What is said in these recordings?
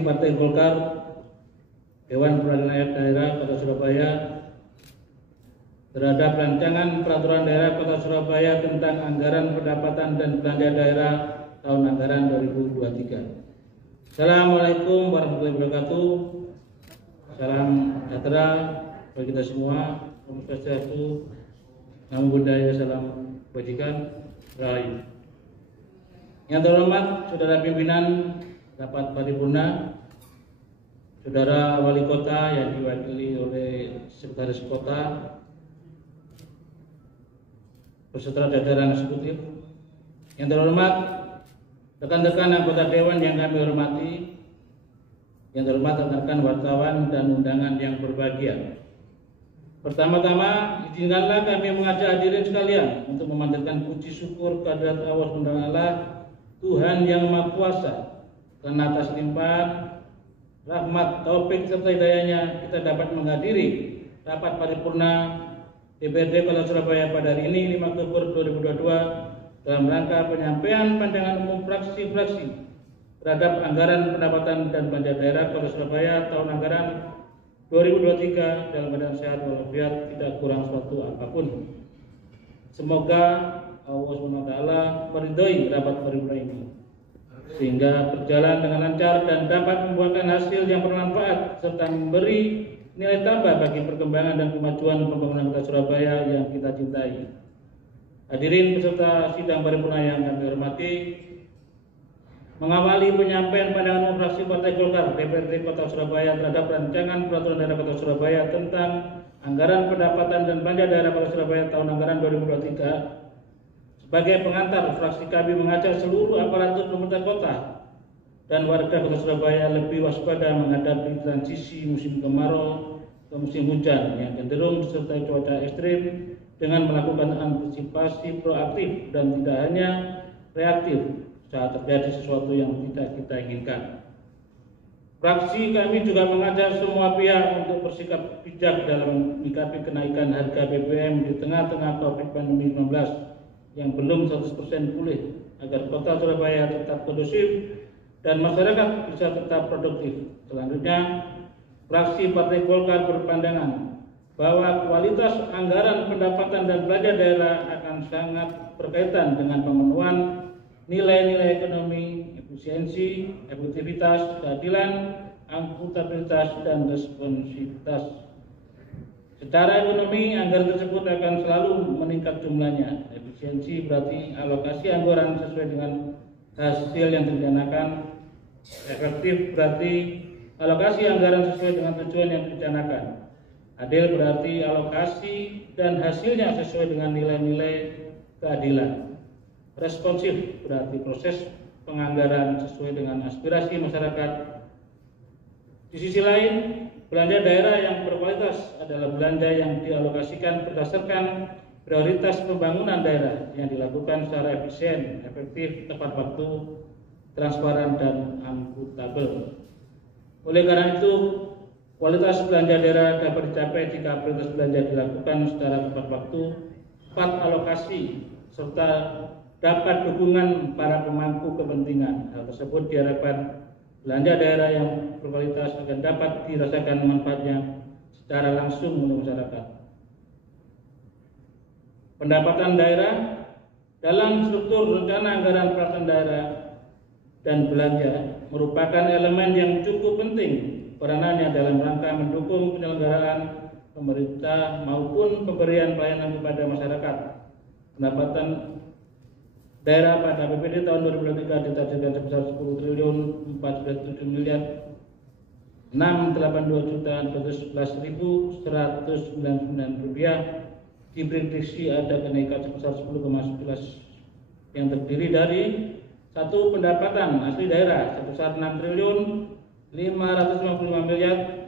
fraksi Partai Golkar Dewan Perwakilan Rakyat Daerah Kota Surabaya terhadap rancangan peraturan daerah Kota Surabaya tentang anggaran pendapatan dan belanja daerah tahun anggaran 2023. Assalamualaikum warahmatullahi wabarakatuh. Salam sejahtera bagi kita semua. Om Swastiastu, Namo Buddhaya, salam kebajikan, rahayu. Yang terhormat Saudara Pimpinan Rapat Paripurna, Saudara Wali Kota yang diwakili oleh Sekretaris Kota, beserta jajaran eksekutif. Yang terhormat rekan-rekan anggota Dewan yang kami hormati, yang terhormat rekan-rekan wartawan dan undangan yang berbahagia. Pertama-tama, izinkanlah kami mengajak hadirin sekalian untuk memanjatkan puji syukur kehadirat Allah SWT, Tuhan yang Maha Kuasa, karena atas limpahan rahmat, taufik serta hidayahnya kita dapat menghadiri rapat paripurna DPRD Kota Surabaya pada hari ini 5 Oktober 2022 dalam rangka penyampaian pandangan umum fraksi-fraksi terhadap anggaran pendapatan dan belanja daerah Kota Surabaya tahun anggaran 2023 dalam keadaan sehat walafiat, tidak kurang suatu apapun. Semoga Allah SWT meridhoi rapat paripurna ini sehingga berjalan dengan lancar dan dapat membuahkan hasil yang bermanfaat serta memberi nilai tambah bagi perkembangan dan kemajuan pembangunan Kota Surabaya yang kita cintai. Hadirin peserta sidang paripurna yang kami hormati, mengawali penyampaian pandangan umum fraksi Partai Golkar DPRD Kota Surabaya terhadap rancangan peraturan daerah Kota Surabaya tentang anggaran pendapatan dan belanja daerah Kota Surabaya tahun anggaran 2023. Sebagai pengantar, fraksi kami mengajak seluruh aparatur pemerintah kota dan warga Kota Surabaya lebih waspada menghadapi transisi musim kemarau ke musim hujan yang cenderung disertai cuaca ekstrim dengan melakukan antisipasi proaktif dan tidak hanya reaktif saat terjadi sesuatu yang tidak kita inginkan. Fraksi kami juga mengajak semua pihak untuk bersikap bijak dalam menyikapi kenaikan harga BBM di tengah-tengah COVID-19 yang belum 100% pulih agar Kota Surabaya tetap kondusif dan masyarakat bisa tetap produktif. Selanjutnya, fraksi Partai Golkar berpandangan bahwa kualitas anggaran pendapatan dan belanja daerah akan sangat berkaitan dengan pemenuhan nilai-nilai ekonomi, efisiensi, efektivitas, keadilan, akuntabilitas, dan responsivitas. Secara ekonomi, anggaran tersebut akan selalu meningkat jumlahnya. Efisiensi berarti alokasi anggaran sesuai dengan hasil yang direncanakan. Efektif berarti alokasi anggaran sesuai dengan tujuan yang direncanakan. Adil berarti alokasi dan hasilnya sesuai dengan nilai-nilai keadilan. Responsif berarti proses penganggaran sesuai dengan aspirasi masyarakat. Di sisi lain, belanja daerah yang berkualitas adalah belanja yang dialokasikan berdasarkan prioritas pembangunan daerah yang dilakukan secara efisien, efektif, tepat waktu, transparan, dan akuntabel. Oleh karena itu, kualitas belanja daerah dapat dicapai jika prioritas belanja dilakukan secara tepat waktu, tepat alokasi, serta dapat dukungan para pemangku kepentingan. Hal tersebut diharapkan belanja daerah yang berkualitas akan dapat dirasakan manfaatnya secara langsung oleh masyarakat. Pendapatan daerah dalam struktur rencana anggaran pendapatan daerah dan belanja merupakan elemen yang cukup penting peranannya dalam rangka mendukung penyelenggaraan pemerintah maupun pemberian pelayanan kepada masyarakat. Pendapatan daerah pada APBD tahun 2023 ditargetkan sebesar 10 triliun 407 miliar 682.211.199 rupiah. Diprediksi ada kenaikan sebesar 10,11 yang terdiri dari satu, pendapatan asli daerah sebesar 6 triliun 555 miliar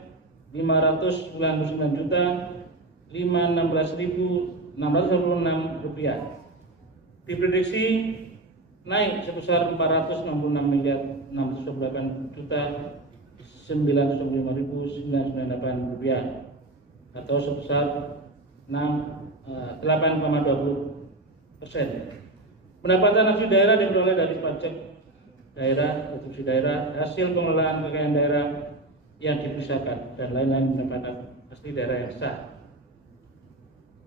599.516.626 rupiah. Diprediksi naik sebesar 466 miliar 608.995.998 rupiah atau sebesar 8,20%. Pendapatan asli daerah diperoleh dari pajak daerah, retribusi daerah, hasil pengelolaan kekayaan daerah yang dipisahkan, dan lain-lain pendapatan asli daerah yang sah.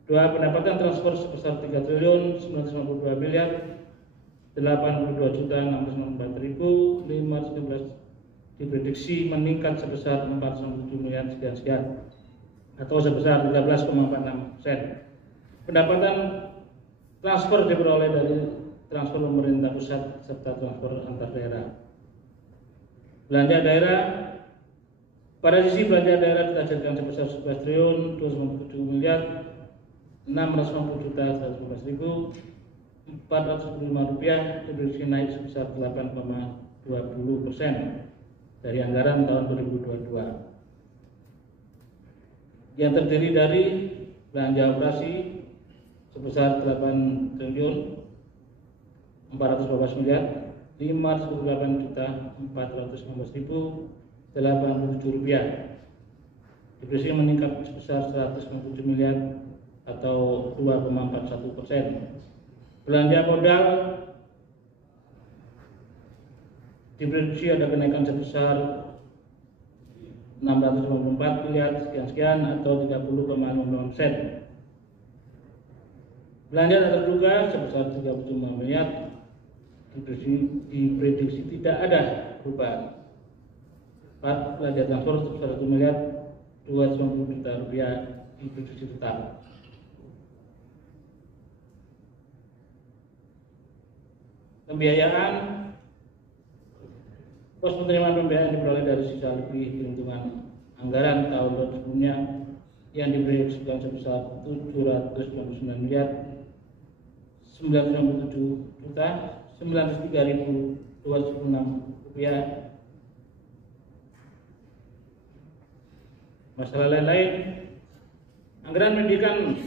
2. Pendapatan transfer sebesar 3.982.082.664.513 diprediksi meningkat sebesar 497 miliar sekian atau sebesar 13,46%. Pendapatan transfer diperoleh dari transfer pemerintah pusat serta transfer antar daerah. Belanja daerah, pada sisi belanja daerah ditargetkan sebesar 11.997.115.405 rupiah, diprediksi naik sebesar 8,20% dari anggaran tahun 2022, yang terdiri dari belanja operasi sebesar 8.588.419.087 rupiah, diprediksi meningkat sebesar 197 miliar atau 2,41%. Belanja modal diprediksi ada kenaikan sebesar 654 miliar sekian atau 30,5%. Belanja tak terduga sebesar 35 miliar diprediksi tidak ada perubahan. 4. Belanja transfer sebesar 1 miliar 290 juta rupiah diprediksi tetap. Pembiayaan, pos penerimaan pembiayaan diperoleh dari sisa lebih hitungan anggaran tahun sebelumnya yang diproyeksikan sebesar 799 miliar 997 juta 93.206 rupiah. Masalah lain-lain, anggaran pendidikan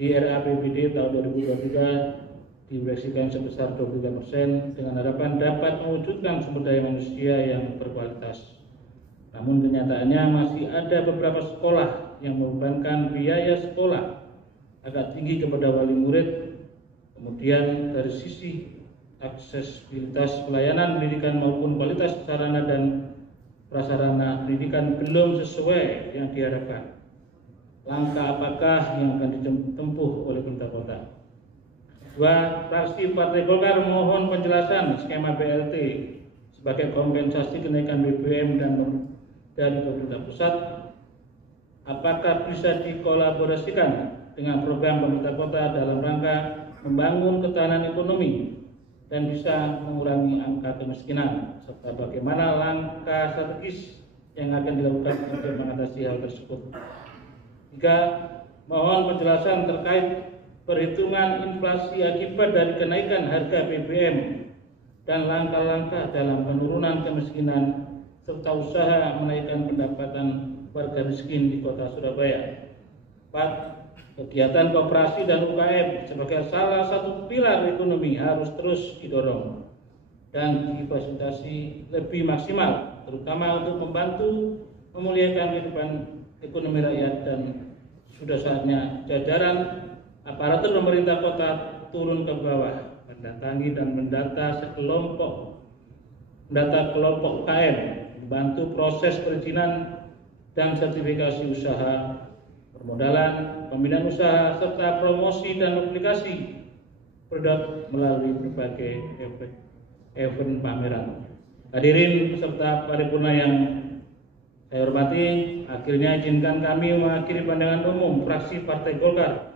di RAPBD tahun 2023 diproyeksikan sebesar 23% dengan harapan dapat mewujudkan sumber daya manusia yang berkualitas. Namun kenyataannya masih ada beberapa sekolah yang membebankan biaya sekolah agak tinggi kepada wali murid. Kemudian dari sisi aksesibilitas pelayanan pendidikan maupun kualitas sarana dan prasarana pendidikan belum sesuai yang diharapkan. Langkah apakah yang akan ditempuh oleh pemerintah kota? 2. Fraksi Partai Golkar mohon penjelasan skema BLT sebagai kompensasi kenaikan BBM dan dari pemerintah pusat. Apakah bisa dikolaborasikan dengan program pemerintah kota dalam rangka membangun ketahanan ekonomi dan bisa mengurangi angka kemiskinan, serta bagaimana langkah strategis yang akan dilakukan untuk mengatasi hal tersebut. 3. Mohon penjelasan terkait perhitungan inflasi akibat dari kenaikan harga BBM dan langkah-langkah dalam penurunan kemiskinan serta usaha menaikkan pendapatan warga miskin di Kota Surabaya. 4. Kegiatan koperasi dan UKM sebagai salah satu pilar ekonomi harus terus didorong dan difasilitasi lebih maksimal, terutama untuk membantu memuliakan kehidupan ekonomi rakyat, dan sudah saatnya jajaran aparatur pemerintah kota turun ke bawah, mendatangi dan mendata kelompok UKM, membantu proses perizinan dan sertifikasi usaha, permodalan, pembinaan usaha, serta promosi dan aplikasi produk melalui berbagai event pameran. Hadirin peserta paripurna yang saya hormati, akhirnya izinkan kami mengakhiri pandangan umum fraksi Partai Golkar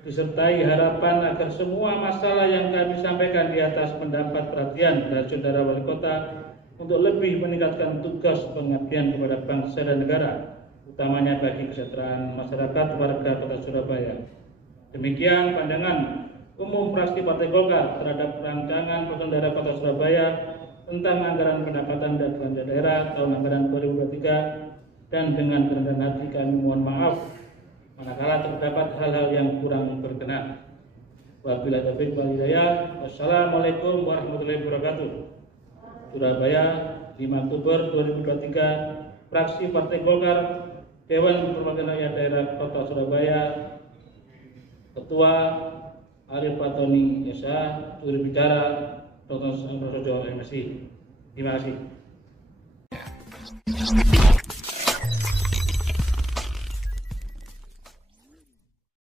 disertai harapan agar semua masalah yang kami sampaikan di atas mendapat perhatian dari saudara wali kota untuk lebih meningkatkan tugas pengabdian kepada bangsa dan negara, utamanya bagi kesejahteraan masyarakat warga Kota Surabaya. Demikian pandangan umum fraksi Partai Golkar terhadap rancangan peraturan daerah Kota Surabaya tentang anggaran pendapatan dan belanja daerah tahun anggaran 2023, dan dengan kerendahan hati kami mohon maaf manakala terdapat hal-hal yang kurang berkenan. Wabillahi taufiq wal hidayah. Wassalamualaikum warahmatullahi wabarakatuh. Surabaya, 5 Oktober 2023, fraksi Partai Golkar, Dewan Perwakilan Rakyat Daerah Kota Surabaya, Ketua Arif Fatoni Esa, juru bicara Dr. Prasojo MSI. Terima kasih.